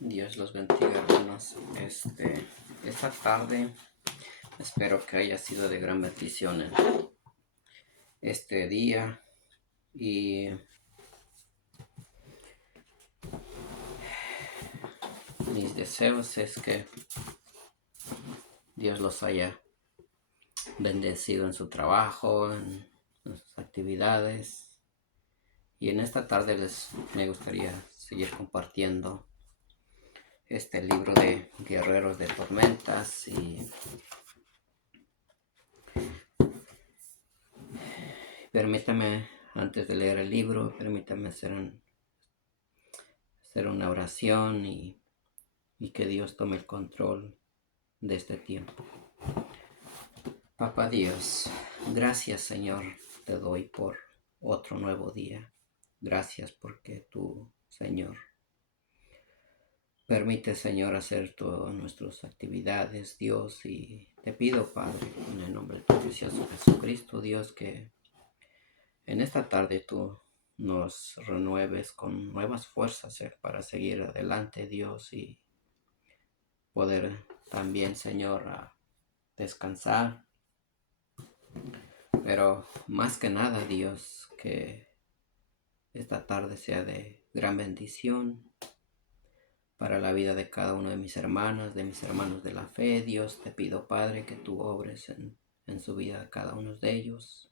Dios los bendiga, hermanos. Esta tarde espero que haya sido de gran bendición en este día, y mis deseos es que Dios los haya bendecido en su trabajo, en sus actividades. Y en esta tarde me gustaría seguir compartiendo este libro de Guerreros de Tormentas. Y permítame, antes de leer el libro, permítame hacer una oración y que Dios tome el control de este tiempo. Papá Dios, gracias, Señor, te doy por otro nuevo día. Gracias porque tú, Señor, permite, Señor, hacer todas nuestras actividades, Dios. Y te pido, Padre, en el nombre de tu precioso Jesucristo, Dios, que en esta tarde tú nos renueves con nuevas fuerzas para seguir adelante, Dios, y poder también, Señor, descansar. Pero más que nada, Dios, que esta tarde sea de gran bendición para la vida de cada uno de mis hermanas, de mis hermanos de la fe. Dios, te pido, Padre, que tú obres en su vida de cada uno de ellos.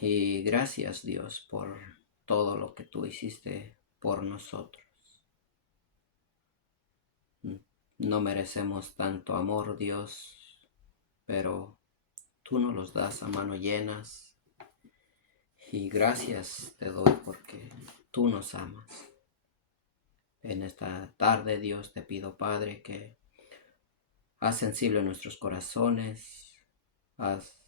Y gracias, Dios, por todo lo que tú hiciste por nosotros. No merecemos tanto amor, Dios, pero tú nos los das a mano llenas. Y gracias te doy porque tú nos amas. En esta tarde, Dios, te pido, Padre, que haz sensible nuestros corazones. Haz,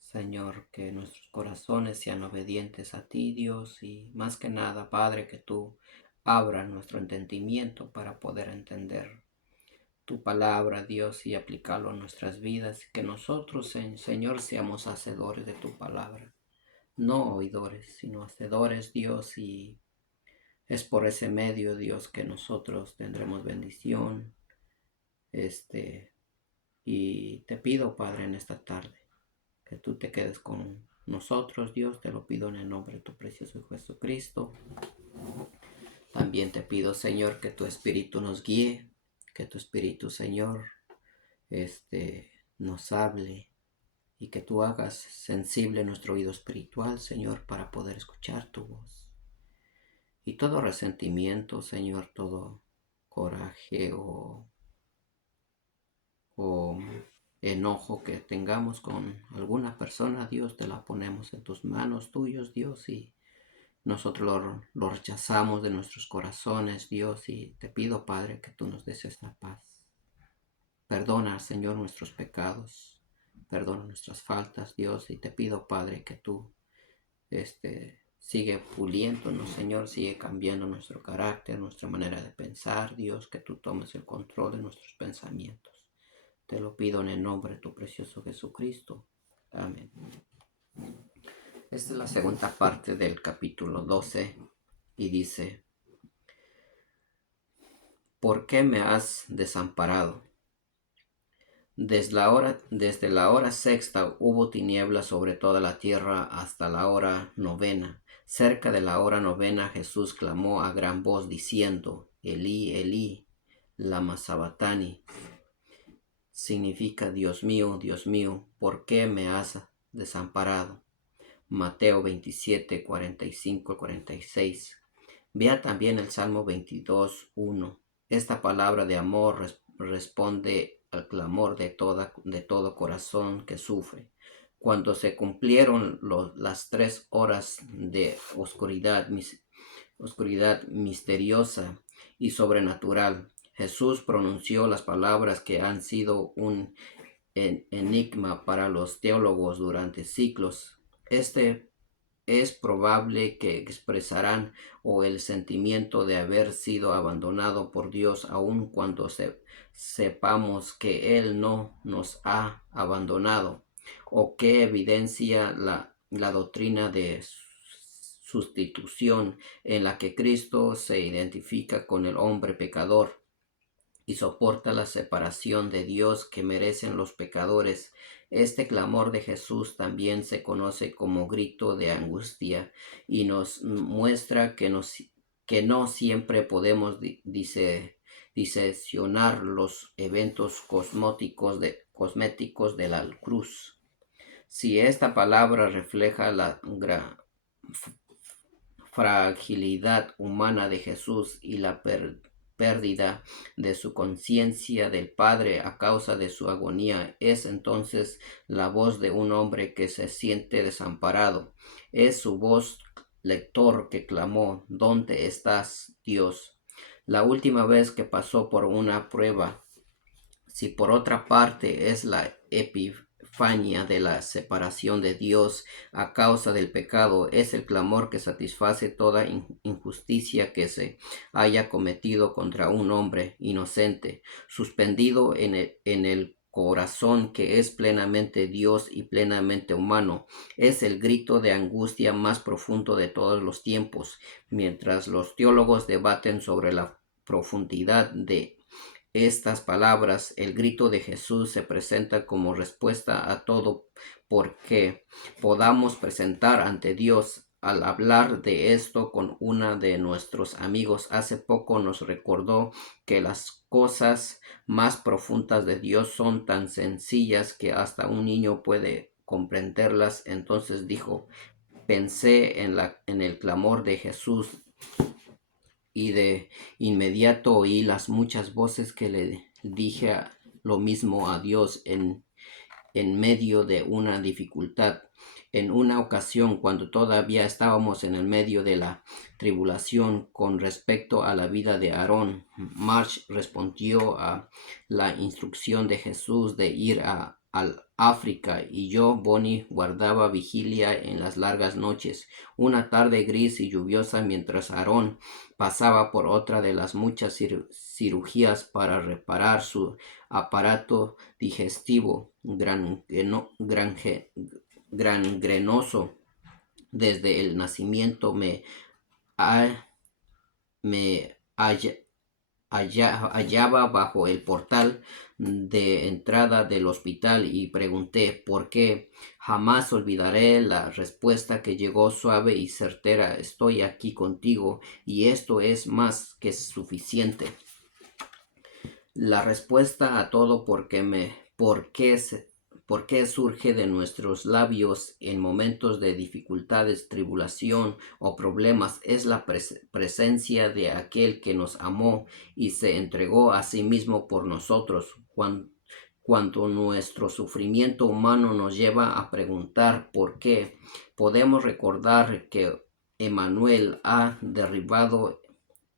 Señor, que nuestros corazones sean obedientes a ti, Dios. Y más que nada, Padre, que tú abra nuestro entendimiento para poder entender tu palabra, Dios, y aplicarlo a nuestras vidas. Que nosotros, Señor, seamos hacedores de tu palabra. No oidores, sino hacedores, Dios. Y es por ese medio, Dios, que nosotros tendremos bendición. Y te pido, Padre, en esta tarde, que tú te quedes con nosotros, Dios. Te lo pido en el nombre de tu precioso Jesucristo. También te pido, Señor, que tu Espíritu nos guíe, que tu Espíritu, Señor, nos hable, y que tú hagas sensible nuestro oído espiritual, Señor, para poder escuchar tu voz. Y todo resentimiento, Señor, todo coraje o enojo que tengamos con alguna persona, Dios, te la ponemos en tus manos, tuyos, Dios, y nosotros lo rechazamos de nuestros corazones, Dios. Y te pido, Padre, que tú nos des esta paz. Perdona, Señor, nuestros pecados, perdona nuestras faltas, Dios. Y te pido, Padre, que tú sigue puliéndonos, Señor, sigue cambiando nuestro carácter, nuestra manera de pensar, Dios, que tú tomes el control de nuestros pensamientos. Te lo pido en el nombre de tu precioso Jesucristo. Amén. Esta es la segunda parte del capítulo 12 y dice: ¿por qué me has desamparado? Desde la hora sexta hubo tinieblas sobre toda la tierra hasta la hora novena. Cerca de la hora novena Jesús clamó a gran voz diciendo: Elí, Elí, lama sabactani. Significa: Dios mío, ¿por qué me has desamparado? Mateo 27, 45-46. Vea también el Salmo 22, 1. Esta palabra de amor responde al clamor de todo corazón que sufre. Cuando se cumplieron las 3 horas de oscuridad misteriosa y sobrenatural, Jesús pronunció las palabras que han sido un enigma para los teólogos durante siglos. Es probable que expresarán el sentimiento de haber sido abandonado por Dios, aun cuando sepamos que Él no nos ha abandonado, o que evidencia la doctrina de sustitución en la que Cristo se identifica con el hombre pecador y soporta la separación de Dios que merecen los pecadores. Este clamor de Jesús también se conoce como grito de angustia y nos muestra que no siempre podemos diseccionar los eventos cosméticos de la cruz. Si esta palabra refleja la fragilidad humana de Jesús y la pérdida de su conciencia del Padre a causa de su agonía, es entonces la voz de un hombre que se siente desamparado. Es su voz lector que clamó: ¿Dónde estás, Dios? La última vez que pasó por una prueba. Si por otra parte es la epifanía de la separación de Dios a causa del pecado, es el clamor que satisface toda injusticia que se haya cometido contra un hombre inocente, suspendido en el corazón que es plenamente Dios y plenamente humano. Es el grito de angustia más profundo de todos los tiempos. Mientras los teólogos debaten sobre la profundidad de estas palabras, el grito de Jesús se presenta como respuesta a todo porque podamos presentar ante Dios. Al hablar de esto con una de nuestros amigos hace poco, nos recordó que las cosas más profundas de Dios son tan sencillas que hasta un niño puede comprenderlas. Entonces dijo: pensé en el clamor de Jesús y de inmediato oí las muchas voces que le dije lo mismo a Dios en medio de una dificultad. En una ocasión, cuando todavía estábamos en el medio de la tribulación con respecto a la vida de Aarón, March respondió a la instrucción de Jesús de ir al África, y yo, Bonnie, guardaba vigilia en las largas noches. Una tarde gris y lluviosa, mientras Aarón pasaba por otra de las muchas cirugías para reparar su aparato digestivo gangrenoso desde el nacimiento, me hallaba bajo el portal de entrada del hospital y pregunté por qué. Jamás olvidaré la respuesta que llegó suave y certera: estoy aquí contigo y esto es más que suficiente. La respuesta a todo por qué surge de nuestros labios en momentos de dificultades, tribulación o problemas es la presencia de aquel que nos amó y se entregó a sí mismo por nosotros. Cuando nuestro sufrimiento humano nos lleva a preguntar por qué, podemos recordar que Emmanuel ha derribado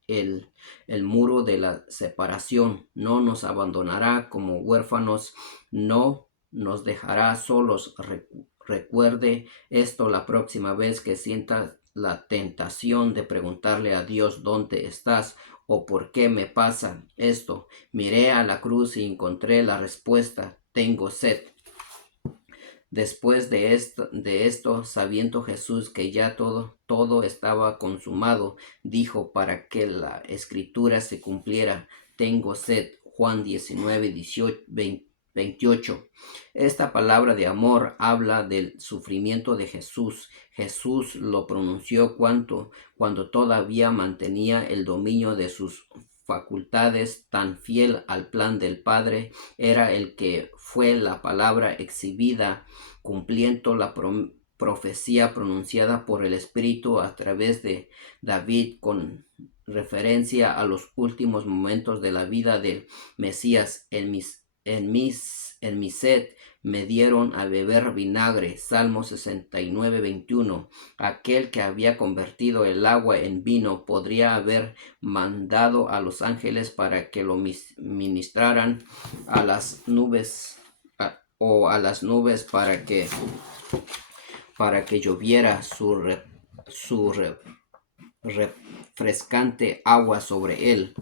el muro de la separación. No nos abandonará como huérfanos, no nos dejará solos. Recuerde esto la próxima vez que sienta la tentación de preguntarle a Dios: ¿dónde estás? ¿O por qué me pasa esto? Miré a la cruz y encontré la respuesta: tengo sed. Después de esto, sabiendo Jesús que ya todo estaba consumado, dijo, para que la escritura se cumpliera: tengo sed. Juan 19:28. Esta palabra de amor habla del sufrimiento de Jesús. Jesús lo pronunció cuando todavía mantenía el dominio de sus facultades. Tan fiel al plan del Padre era el que fue la palabra exhibida, cumpliendo la profecía pronunciada por el Espíritu a través de David con referencia a los últimos momentos de la vida del Mesías. En mi sed me dieron a beber vinagre. Salmo 69:21. Aquel que había convertido el agua en vino podría haber mandado a los ángeles para que lo ministraran a las nubes, o a las nubes para que lloviera su refrescante agua sobre él.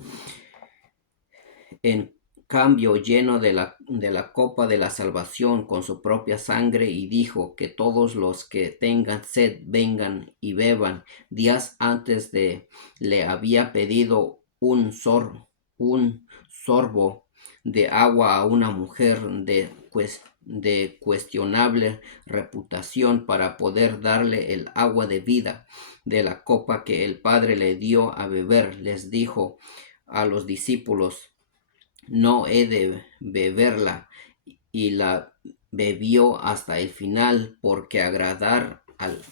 En cambio lleno de la copa de la salvación con su propia sangre y dijo que todos los que tengan sed vengan y beban. Días antes le había pedido un sorbo de agua a una mujer de cuestionable reputación para poder darle el agua de vida de la copa que el Padre le dio a beber. Les dijo a los discípulos: no he de beberla, y la bebió hasta el final porque agradar al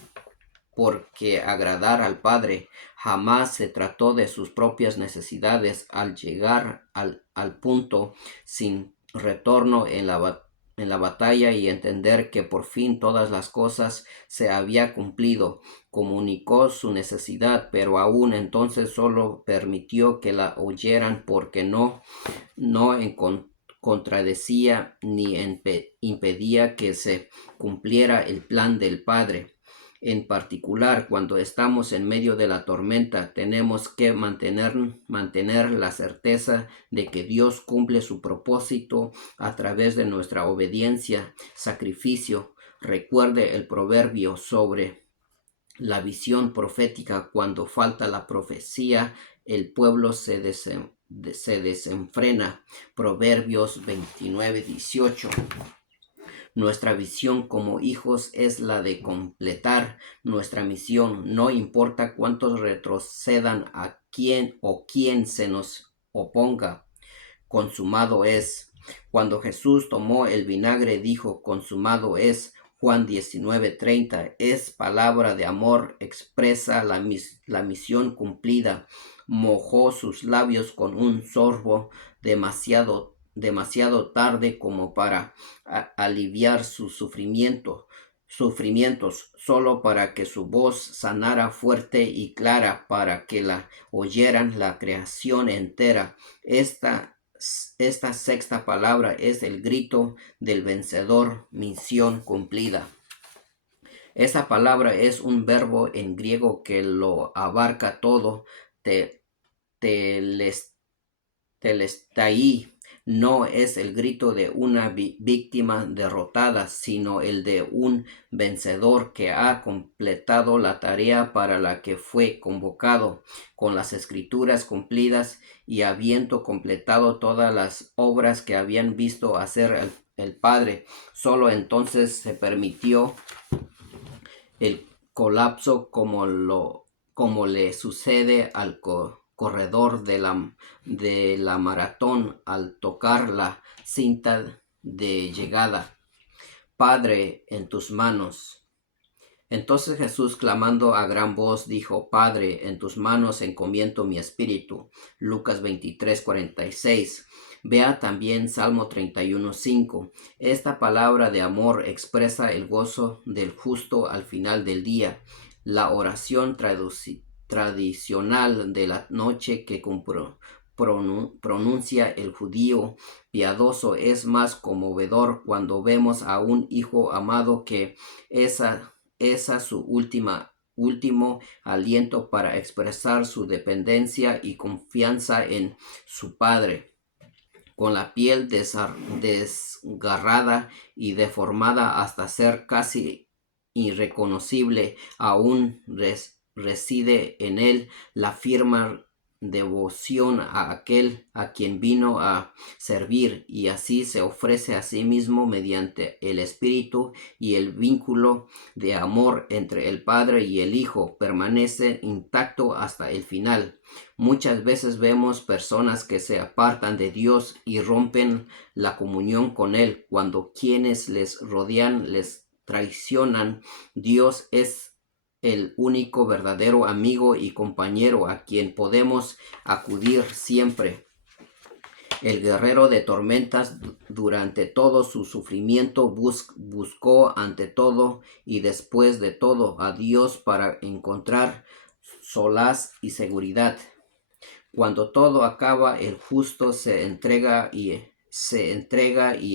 Padre. Jamás se trató de sus propias necesidades al llegar al punto sin retorno en la batalla y entender que por fin todas las cosas se había cumplido. Comunicó su necesidad, pero aún entonces solo permitió que la oyeran porque no contradecía ni impedía que se cumpliera el plan del Padre. En particular, cuando estamos en medio de la tormenta, tenemos que mantener la certeza de que Dios cumple su propósito a través de nuestra obediencia, sacrificio. Recuerde el proverbio sobre la visión profética: cuando falta la profecía, el pueblo se desenfrena. Proverbios 29:18. Nuestra visión como hijos es la de completar nuestra misión, no importa cuántos retrocedan a quién se nos oponga. Consumado es. Cuando Jesús tomó el vinagre, dijo: consumado es. Juan 19:30 es palabra de amor, expresa la misión cumplida. Mojó sus labios con un sorbo demasiado tarde como para aliviar sus sufrimientos, solo para que su voz sanara fuerte y clara, para que la oyeran la creación entera. Esta sexta palabra es el grito del vencedor, misión cumplida. Esa palabra es un verbo en griego que lo abarca todo. Telestai. No es el grito de una víctima derrotada, sino el de un vencedor que ha completado la tarea para la que fue convocado. Con las escrituras cumplidas y habiendo completado todas las obras que habían visto hacer el Padre, solo entonces se permitió el colapso como le sucede al corredor de la maratón al tocar la cinta de llegada. Padre, en tus manos. Entonces Jesús, clamando a gran voz, dijo: Padre, en tus manos encomiendo mi espíritu. Lucas 23:46. Vea también Salmo 31:5. Esta palabra de amor expresa el gozo del justo al final del día. La oración tradicional de la noche que pronuncia el judío piadoso es más conmovedor cuando vemos a un hijo amado que esa su último aliento para expresar su dependencia y confianza en su Padre. Con la piel desgarrada y deformada hasta ser casi irreconocible, aún reside en él la firme devoción a aquel a quien vino a servir, y así se ofrece a sí mismo mediante el Espíritu, y el vínculo de amor entre el Padre y el Hijo permanece intacto hasta el final. Muchas veces vemos personas que se apartan de Dios y rompen la comunión con Él cuando quienes les rodean les traicionan. Dios es el único verdadero amigo y compañero a quien podemos acudir siempre. El guerrero de tormentas durante todo su sufrimiento buscó ante todo y después de todo a Dios para encontrar solaz y seguridad. Cuando todo acaba, el justo se entrega y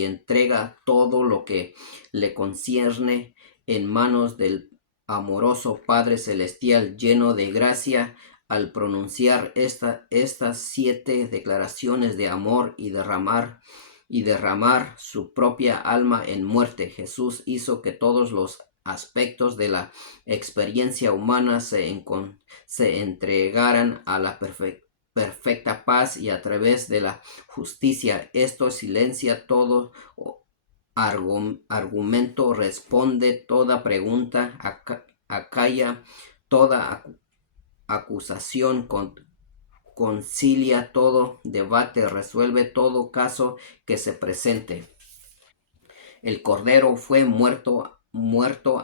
entrega todo lo que le concierne en manos del amoroso Padre Celestial, lleno de gracia, al pronunciar estas 7 declaraciones de amor y derramar su propia alma en muerte. Jesús hizo que todos los aspectos de la experiencia humana se entregaran a la perfecta paz y a través de la justicia. Esto silencia todo argumento, responde toda pregunta, acalla toda acusación, concilia todo debate, resuelve todo caso que se presente. El Cordero fue muerto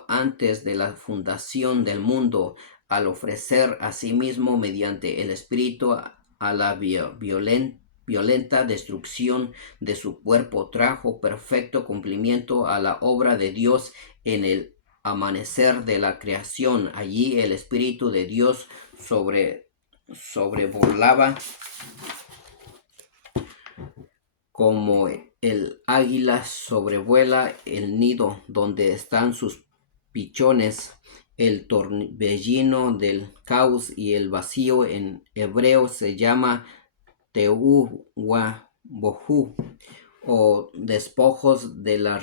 antes de la fundación del mundo, al ofrecer a sí mismo mediante el Espíritu a la violenta destrucción de su cuerpo. Trajo perfecto cumplimiento a la obra de Dios en el amanecer de la creación. Allí el Espíritu de Dios sobrevolaba como el águila sobrevuela el nido donde están sus pichones. El torbellino del caos y el vacío en hebreo se llama Tehu Bohu, o despojos de la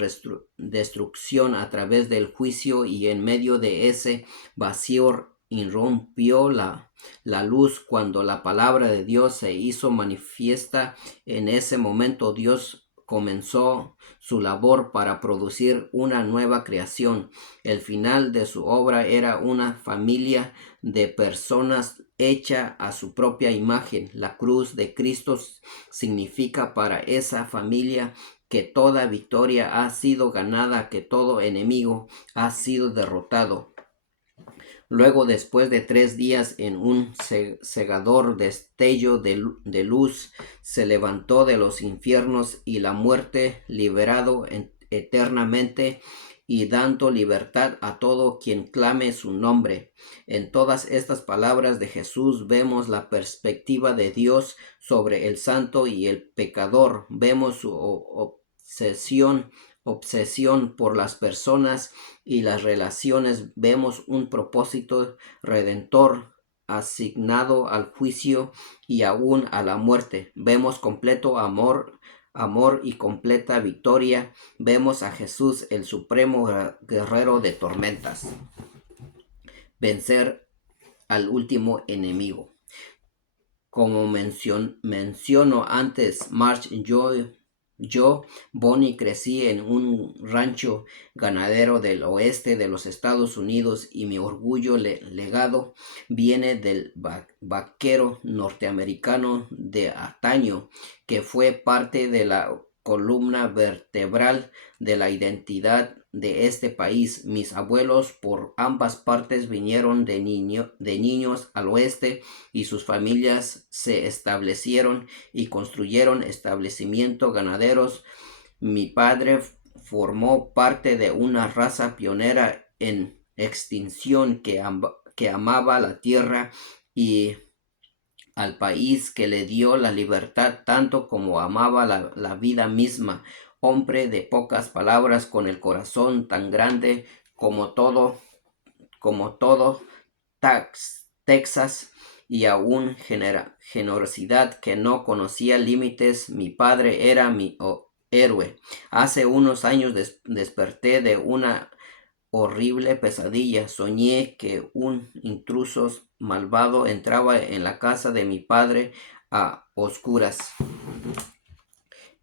destrucción a través del juicio, y en medio de ese vacío irrumpió la luz cuando la palabra de Dios se hizo manifiesta. En ese momento Dios comenzó su labor para producir una nueva creación. El final de su obra era una familia de personas hecha a su propia imagen. La cruz de Cristo significa para esa familia que toda victoria ha sido ganada, que todo enemigo ha sido derrotado. Luego, después de 3 días, en un cegador destello de luz, se levantó de los infiernos y la muerte, liberado eternamente y dando libertad a todo quien clame su nombre. En todas estas palabras de Jesús vemos la perspectiva de Dios sobre el santo y el pecador. Vemos su obsesión por las personas y las relaciones. Vemos un propósito redentor asignado al juicio y aún a la muerte. Vemos completo amor y completa victoria. Vemos a Jesús, el supremo guerrero de tormentas, vencer al último enemigo. Como menciono antes, Bonnie, crecí en un rancho ganadero del oeste de los Estados Unidos, y mi orgullo legado viene del vaquero norteamericano de antaño, que fue parte de la columna vertebral de la identidad de este país. Mis abuelos por ambas partes vinieron de niños al oeste, y sus familias se establecieron y construyeron establecimientos ganaderos. Mi padre formó parte de una raza pionera en extinción que amaba la tierra y al país, que le dio la libertad tanto como amaba la vida misma. Hombre de pocas palabras, con el corazón tan grande como todo Texas, y aún generosidad que no conocía límites. Mi padre era mi héroe. Hace unos años desperté de una horrible pesadilla. Soñé que un intruso malvado entraba en la casa de mi padre a oscuras.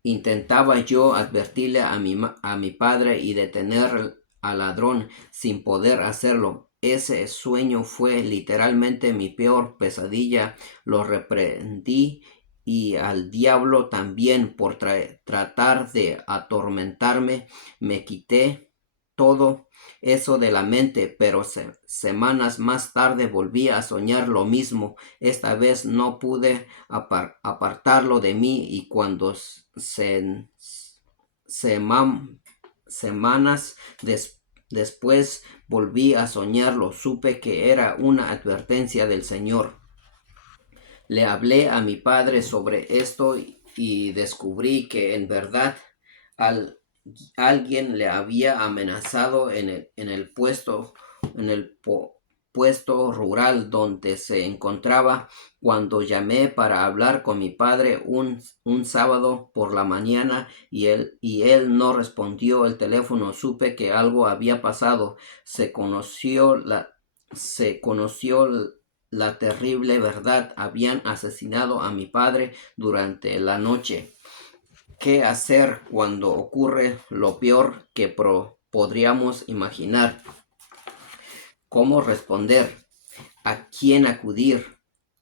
Intentaba yo advertirle a mi padre y detener al ladrón, sin poder hacerlo. Ese sueño fue literalmente mi peor pesadilla. Lo reprendí, y al diablo también, por tratar de atormentarme. Me quité todo eso de la mente, pero semanas más tarde volví a soñar lo mismo. Esta vez no pude apartarlo de mí, y cuando semanas después volví a soñarlo, supe que era una advertencia del Señor. Le hablé a mi padre sobre esto y descubrí que en verdad alguien le había amenazado en el puesto rural donde se encontraba cuando llamé para hablar con mi padre un sábado por la mañana y él no respondió el teléfono. Supe que algo había pasado. Se conoció la terrible verdad. Habían asesinado a mi padre durante la noche. ¿Qué hacer cuando ocurre lo peor que podríamos imaginar? ¿Cómo responder? ¿A quién acudir?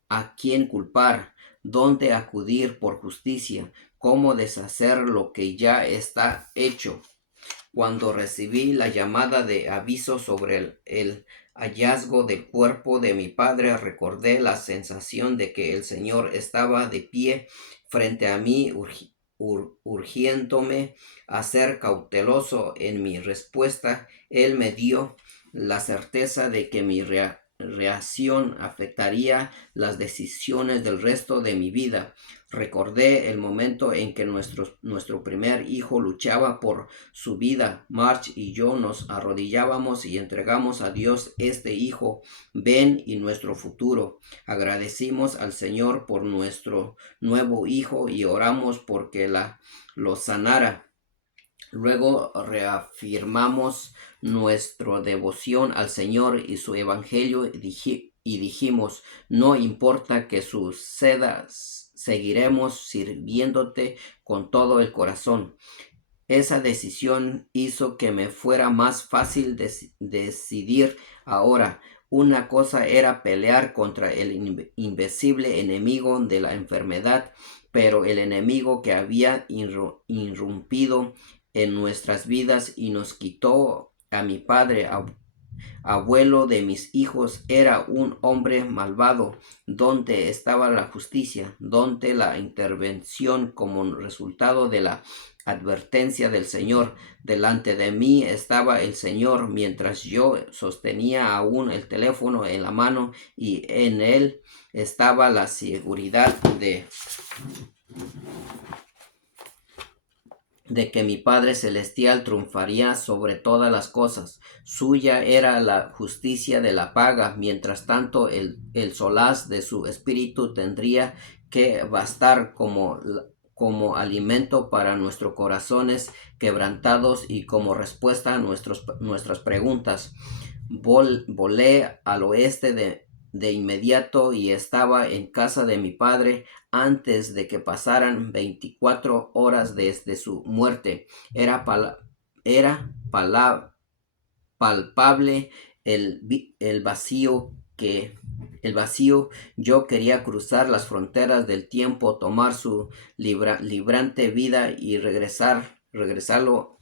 ¿A quién culpar? ¿Dónde acudir por justicia? ¿Cómo deshacer lo que ya está hecho? Cuando recibí la llamada de aviso sobre el hallazgo del cuerpo de mi padre, recordé la sensación de que el Señor estaba de pie frente a mí, urgiéndome a ser cauteloso en mi respuesta. Él me dio la certeza de que mi reacción afectaría las decisiones del resto de mi vida. Recordé el momento en que nuestro primer hijo luchaba por su vida. March y yo nos arrodillábamos y entregamos a Dios este hijo, Ben, y nuestro futuro. Agradecimos al Señor por nuestro nuevo hijo y oramos porque lo sanara. Luego reafirmamos nuestra devoción al Señor y su evangelio y dijimos, no importa que suceda, seguiremos sirviéndote con todo el corazón. Esa decisión hizo que me fuera más fácil decidir ahora. Una cosa era pelear contra el invisible enemigo de la enfermedad, pero el enemigo que había irrumpido en nuestras vidas y nos quitó a mi padre, abuelo de mis hijos, era un hombre malvado. ¿Dónde estaba la justicia? ¿Dónde la intervención como resultado de la advertencia del Señor? Delante de mí estaba el Señor mientras yo sostenía aún el teléfono en la mano, y en él estaba la seguridad de que mi Padre Celestial triunfaría sobre todas las cosas. Suya era la justicia de la paga. Mientras tanto, el solaz de su espíritu tendría que bastar como alimento para nuestros corazones quebrantados y como respuesta a nuestras preguntas. Volé al oeste de inmediato y estaba en casa de mi padre antes de que pasaran 24 horas desde su muerte. Era palpable el vacío el vacío. Yo quería cruzar las fronteras del tiempo, tomar su librante vida y regresarlo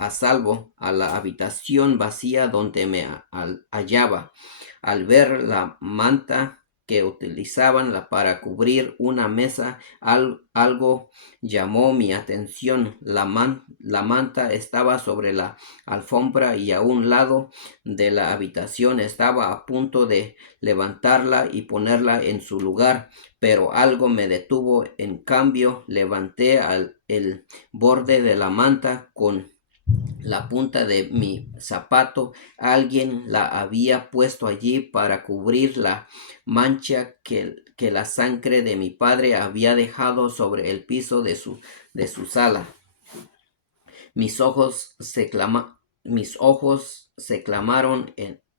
a salvo a la habitación vacía donde me hallaba. Al ver la manta que utilizaban para cubrir una mesa, algo llamó mi atención. La manta estaba sobre la alfombra y a un lado de la habitación. Estaba a punto de levantarla y ponerla en su lugar, pero algo me detuvo. En cambio, levanté el borde de la manta con la punta de mi zapato. Alguien la había puesto allí para cubrir la mancha que la sangre de mi padre había dejado sobre el piso de su sala. Mis ojos se clamaron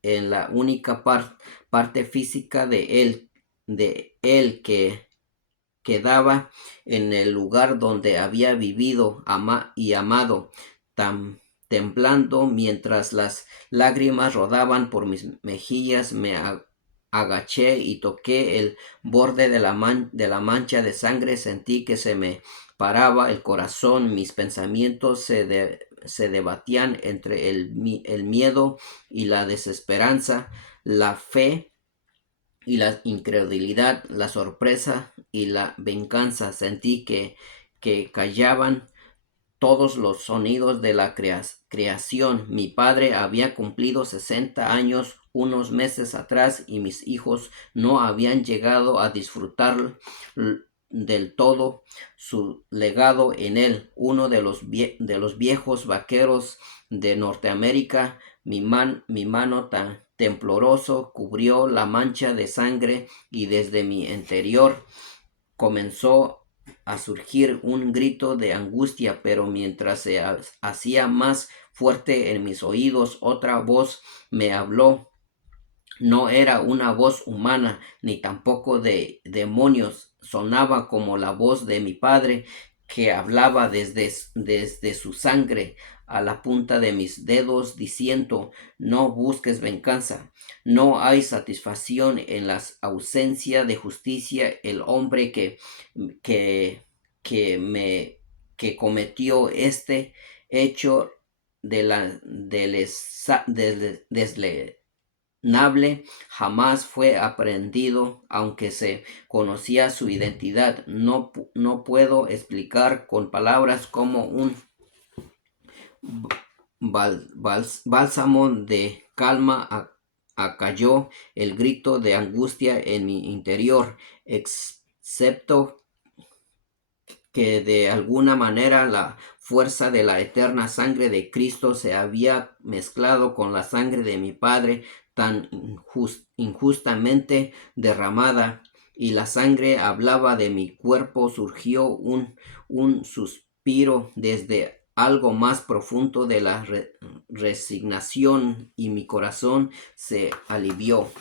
en la única parte física de él que quedaba en el lugar donde había vivido y amado, temblando mientras las lágrimas rodaban por mis mejillas. Me agaché y toqué el borde de la mancha de sangre. Sentí que se me paraba el corazón. Mis pensamientos se debatían entre el miedo y la desesperanza, la fe y la incredulidad, la sorpresa y la venganza. Sentí que callaban todos los sonidos de la creación. Mi padre había cumplido 60 años unos meses atrás y mis hijos no habían llegado a disfrutar del todo su legado en él. Uno de los viejos vaqueros de Norteamérica. Mi mano tembloroso cubrió la mancha de sangre y desde mi interior comenzó a surgir un grito de angustia, pero mientras se hacía más fuerte en mis oídos, otra voz me habló. No era una voz humana, ni tampoco de demonios. Sonaba como la voz de mi padre, que hablaba desde su sangre a la punta de mis dedos, diciendo: no busques venganza. No hay satisfacción en la ausencia de justicia. El hombre que, que me que cometió este hecho de la Nable jamás fue aprehendido, aunque se conocía su identidad. No puedo explicar con palabras cómo un bálsamo de calma acalló el grito de angustia en mi interior, excepto que de alguna manera la fuerza de la eterna sangre de Cristo se había mezclado con la sangre de mi Padre tan injustamente derramada, y la sangre hablaba de mi cuerpo. Surgió un suspiro desde algo más profundo de la resignación, y mi corazón se alivió.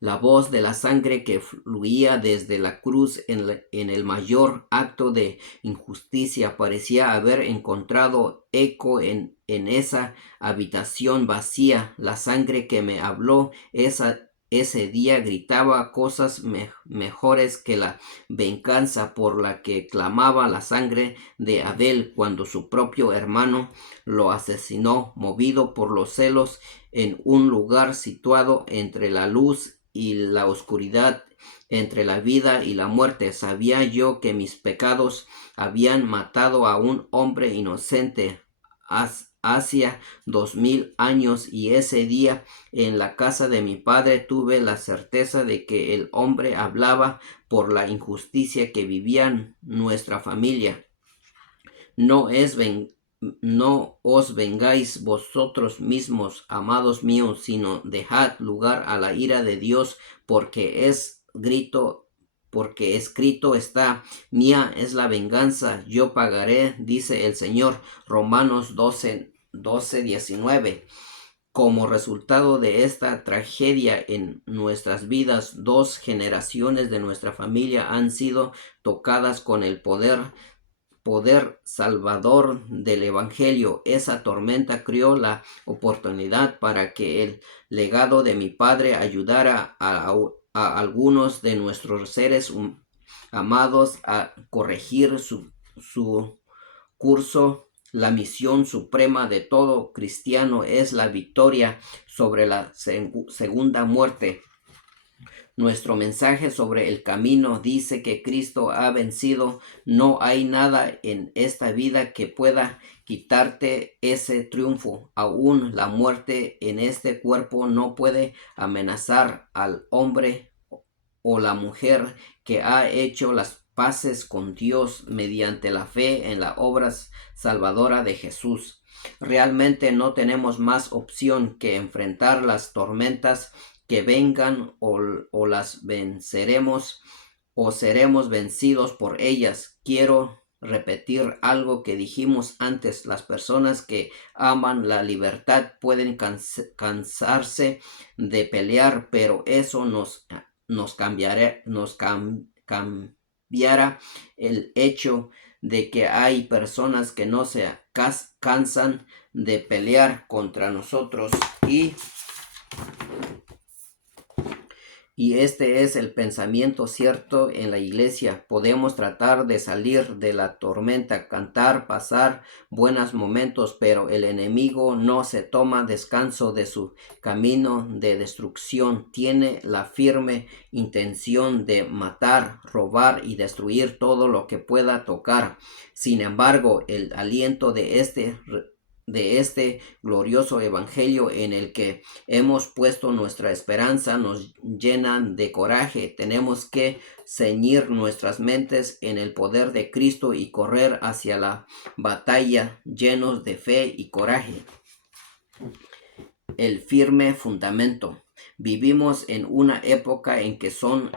La voz de la sangre que fluía desde la cruz en el mayor acto de injusticia parecía haber encontrado eco en esa habitación vacía. La sangre que me habló ese día gritaba cosas mejores que la venganza por la que clamaba la sangre de Abel cuando su propio hermano lo asesinó, movido por los celos en un lugar situado entre la luz y la oscuridad, entre la vida y la muerte. Sabía yo que mis pecados habían matado a un hombre inocente hacia 2000 años, y ese día en la casa de mi padre tuve la certeza de que el hombre hablaba por la injusticia que vivía en nuestra familia. No os vengáis vosotros mismos, amados míos, sino dejad lugar a la ira de Dios, porque escrito está: mía es la venganza, yo pagaré, dice el Señor. Romanos 12:19. Como resultado de esta tragedia en nuestras vidas, 2 generaciones de nuestra familia han sido tocadas con el poder salvador del Evangelio. Esa tormenta creó la oportunidad para que el legado de mi padre ayudara a algunos de nuestros seres amados a corregir su curso. La misión suprema de todo cristiano es la victoria sobre la segunda muerte. Nuestro mensaje sobre el camino dice que Cristo ha vencido. No hay nada en esta vida que pueda quitarte ese triunfo. Aún la muerte en este cuerpo no puede amenazar al hombre o la mujer que ha hecho las paces con Dios mediante la fe en la obra salvadora de Jesús. Realmente no tenemos más opción que enfrentar las tormentas que vengan, o las venceremos o seremos vencidos por ellas. Quiero repetir algo que dijimos antes: las personas que aman la libertad pueden cansarse de pelear, pero eso nos cambiará el hecho de que hay personas que no se cansan de pelear contra nosotros, y este es el pensamiento cierto en la iglesia. Podemos tratar de salir de la tormenta, cantar, pasar buenos momentos, pero el enemigo no se toma descanso de su camino de destrucción. Tiene la firme intención de matar, robar y destruir todo lo que pueda tocar. Sin embargo, el aliento de este glorioso evangelio en el que hemos puesto nuestra esperanza nos llena de coraje. Tenemos que ceñir nuestras mentes en el poder de Cristo y correr hacia la batalla llenos de fe y coraje. el firme fundamento. Vivimos en una época en que son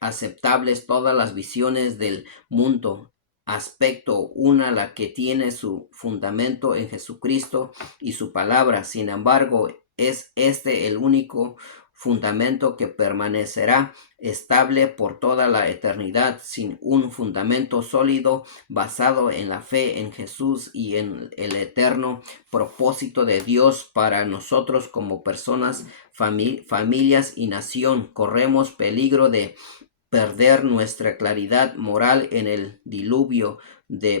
aceptables todas las visiones del mundo. Aspecto una la que tiene su fundamento en Jesucristo y su palabra. Sin embargo, es este el único fundamento que permanecerá estable por toda la eternidad. Sin un fundamento sólido basado en la fe en Jesús y en el eterno propósito de Dios para nosotros como personas, familias y nación, corremos peligro de perder nuestra claridad moral en el diluvio de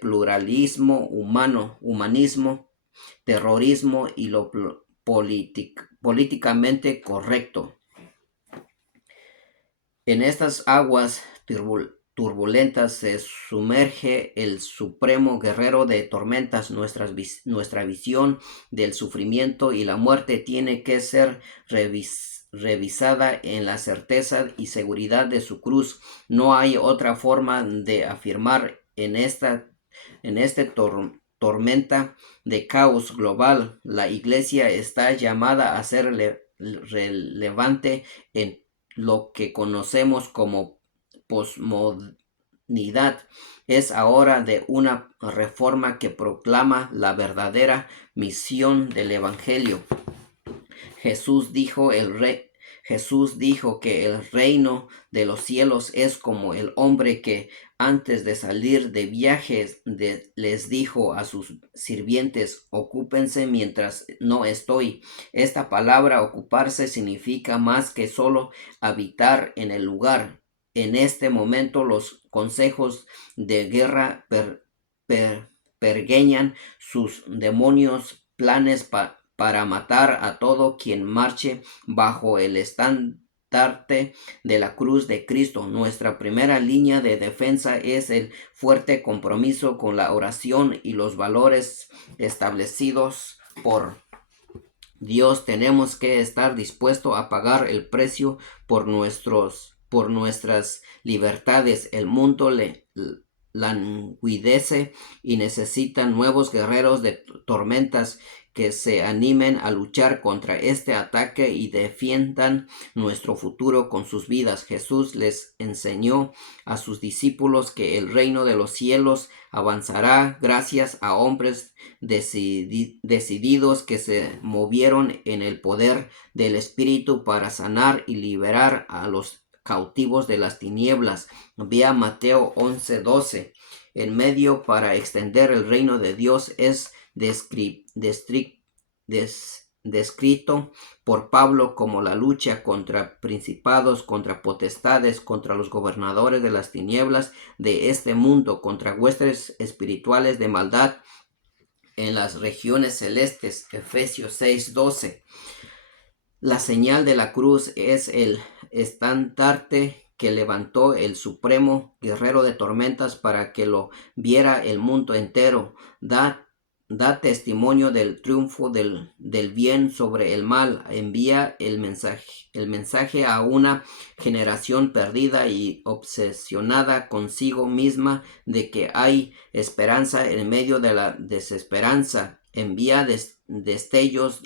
pluralismo humano, humanismo, terrorismo y lo políticamente correcto. En estas aguas turbulentas se sumerge el supremo guerrero de tormentas. Nuestra visión del sufrimiento y la muerte tiene que ser revisada en la certeza y seguridad de su cruz. No hay otra forma de afirmar en este tormenta de caos global. La Iglesia está llamada a ser relevante en lo que conocemos como posmodernidad. Es ahora de una reforma que proclama la verdadera misión del Evangelio. Jesús dijo que el reino de los cielos es como el hombre que antes de salir de viajes les dijo a sus sirvientes: ocúpense mientras no estoy. Esta palabra ocuparse significa más que solo habitar en el lugar. En este momento los consejos de guerra pergeñan sus demonios planes para matar a todo quien marche bajo el estandarte de la cruz de Cristo. Nuestra primera línea de defensa es el fuerte compromiso con la oración y los valores establecidos por Dios. Tenemos que estar dispuestos a pagar el precio por nuestras libertades. El mundo languidece y necesita nuevos guerreros de tormentas que se animen a luchar contra este ataque y defiendan nuestro futuro con sus vidas. Jesús les enseñó a sus discípulos que el reino de los cielos avanzará gracias a hombres decididos que se movieron en el poder del Espíritu para sanar y liberar a los cautivos de las tinieblas. Vea Mateo 11:12. El medio para extender el reino de Dios es descrito por Pablo como la lucha contra principados, contra potestades, contra los gobernadores de las tinieblas de este mundo, contra huestes espirituales de maldad en las regiones celestes. Efesios 6:12. La señal de la cruz es el estandarte que levantó el supremo guerrero de tormentas para que lo viera el mundo entero. Da testimonio del triunfo del bien sobre el mal. Envía el mensaje a una generación perdida y obsesionada consigo misma de que hay esperanza en medio de la desesperanza. Envía destellos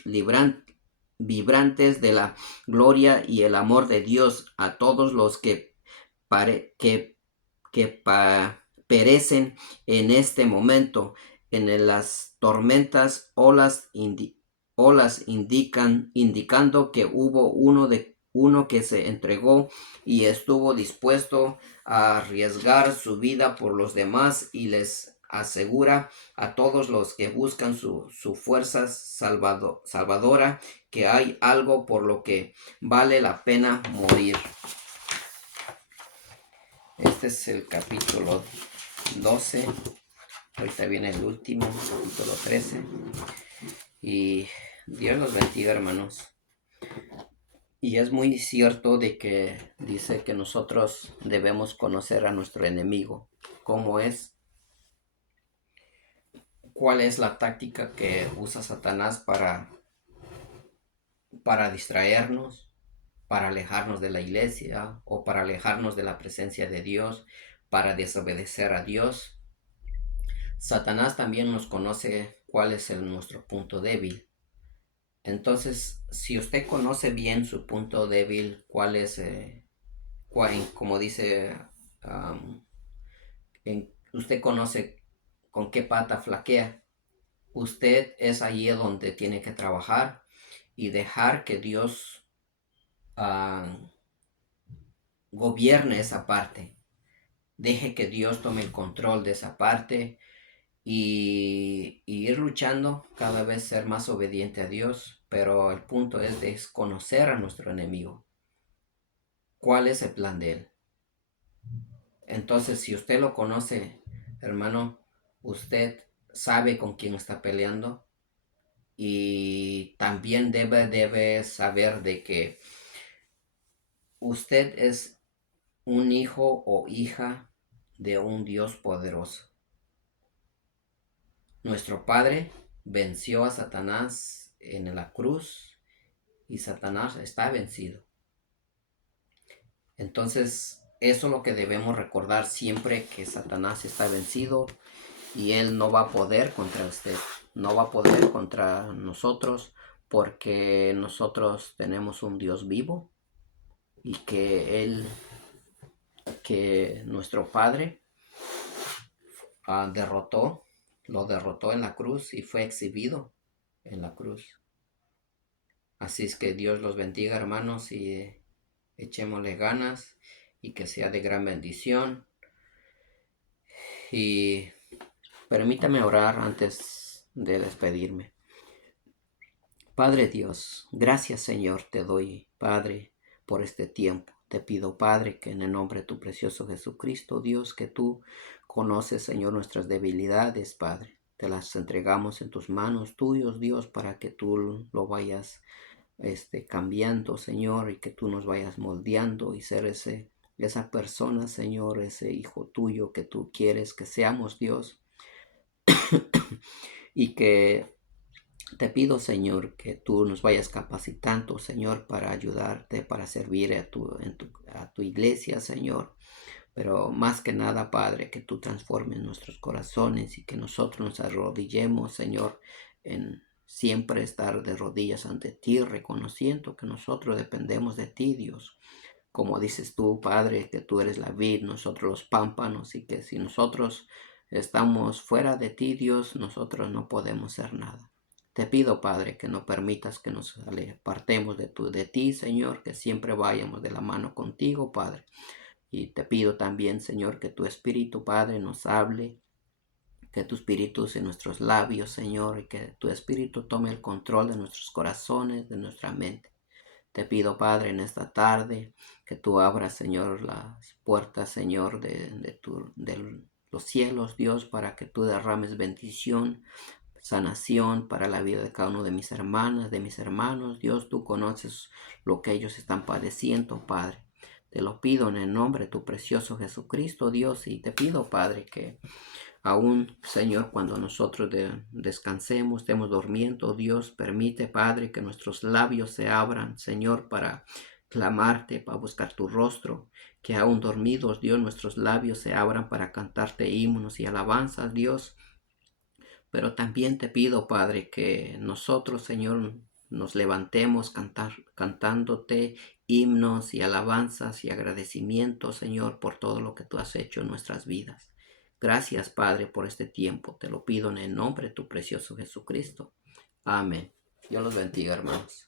vibrantes de la gloria y el amor de Dios a todos los que perecen en este momento. En las tormentas, olas indicando que hubo uno que se entregó y estuvo dispuesto a arriesgar su vida por los demás, y les asegura a todos los que buscan su fuerza salvadora que hay algo por lo que vale la pena morir. Este es el capítulo 12. Ahorita viene el último, capítulo 13. Y Dios los bendiga, hermanos. Y es muy cierto de que dice que nosotros debemos conocer a nuestro enemigo. ¿Cómo es? ¿Cuál es la táctica que usa Satanás para distraernos, para alejarnos de la iglesia o para alejarnos de la presencia de Dios, para desobedecer a Dios? Satanás también nos conoce cuál es nuestro punto débil. Entonces, si usted conoce bien su punto débil, cuál es, como dice, um, usted conoce con qué pata flaquea, usted es allí donde tiene que trabajar y dejar que Dios gobierne esa parte. Deje que Dios tome el control de esa parte y ir luchando, cada vez ser más obediente a Dios. Pero el punto es desconocer a nuestro enemigo. ¿Cuál es el plan de él? Entonces, si usted lo conoce, hermano, usted sabe con quién está peleando y también debe saber de que usted es un hijo o hija de un Dios poderoso. Nuestro Padre venció a Satanás en la cruz y Satanás está vencido. Entonces, eso es lo que debemos recordar siempre, que Satanás está vencido y él no va a poder contra usted, no va a poder contra nosotros, porque nosotros tenemos un Dios vivo y que nuestro Padre lo derrotó en la cruz y fue exhibido en la cruz. Así es que Dios los bendiga, hermanos, y echémosle ganas y que sea de gran bendición. Y permítame orar antes de despedirme. Padre Dios, gracias Señor te doy, Padre, por este tiempo. Te pido, Padre, que en el nombre de tu precioso Jesucristo, Dios, que tú conoces, Señor, nuestras debilidades, Padre. Te las entregamos en tus manos tuyos, Dios, para que tú lo vayas cambiando, Señor, y que tú nos vayas moldeando y ser esa persona, Señor, ese hijo tuyo que tú quieres que seamos, Dios. Y que te pido, Señor, que tú nos vayas capacitando, Señor, para ayudarte, para servir a tu iglesia, Señor. Pero más que nada, Padre, que tú transformes nuestros corazones y que nosotros nos arrodillemos, Señor, en siempre estar de rodillas ante ti, reconociendo que nosotros dependemos de ti, Dios. Como dices tú, Padre, que tú eres la vid, nosotros los pámpanos, y que si nosotros estamos fuera de ti, Dios, nosotros no podemos hacer nada. Te pido, Padre, que no permitas que nos apartemos de ti, Señor, que siempre vayamos de la mano contigo, Padre. Y te pido también, Señor, que tu Espíritu, Padre, nos hable, que tu Espíritu use nuestros labios, Señor, y que tu Espíritu tome el control de nuestros corazones, de nuestra mente. Te pido, Padre, en esta tarde, que tú abras, Señor, las puertas, Señor, de los cielos, Dios, para que tú derrames bendición, sanación para la vida de cada uno de mis hermanas, de mis hermanos. Dios, tú conoces lo que ellos están padeciendo, Padre. Te lo pido en el nombre de tu precioso Jesucristo, Dios, y te pido, Padre, que aún, Señor, cuando nosotros descansemos, estemos durmiendo, Dios, permite, Padre, que nuestros labios se abran, Señor, para clamarte, para buscar tu rostro, que aún dormidos, Dios, nuestros labios se abran para cantarte himnos y alabanzas, Dios. Pero también te pido, Padre, que nosotros, Señor, nos levantemos cantándote himnos y alabanzas y agradecimientos, Señor, por todo lo que tú has hecho en nuestras vidas. Gracias, Padre, por este tiempo. Te lo pido en el nombre de tu precioso Jesucristo. Amén. Dios los bendiga, hermanos.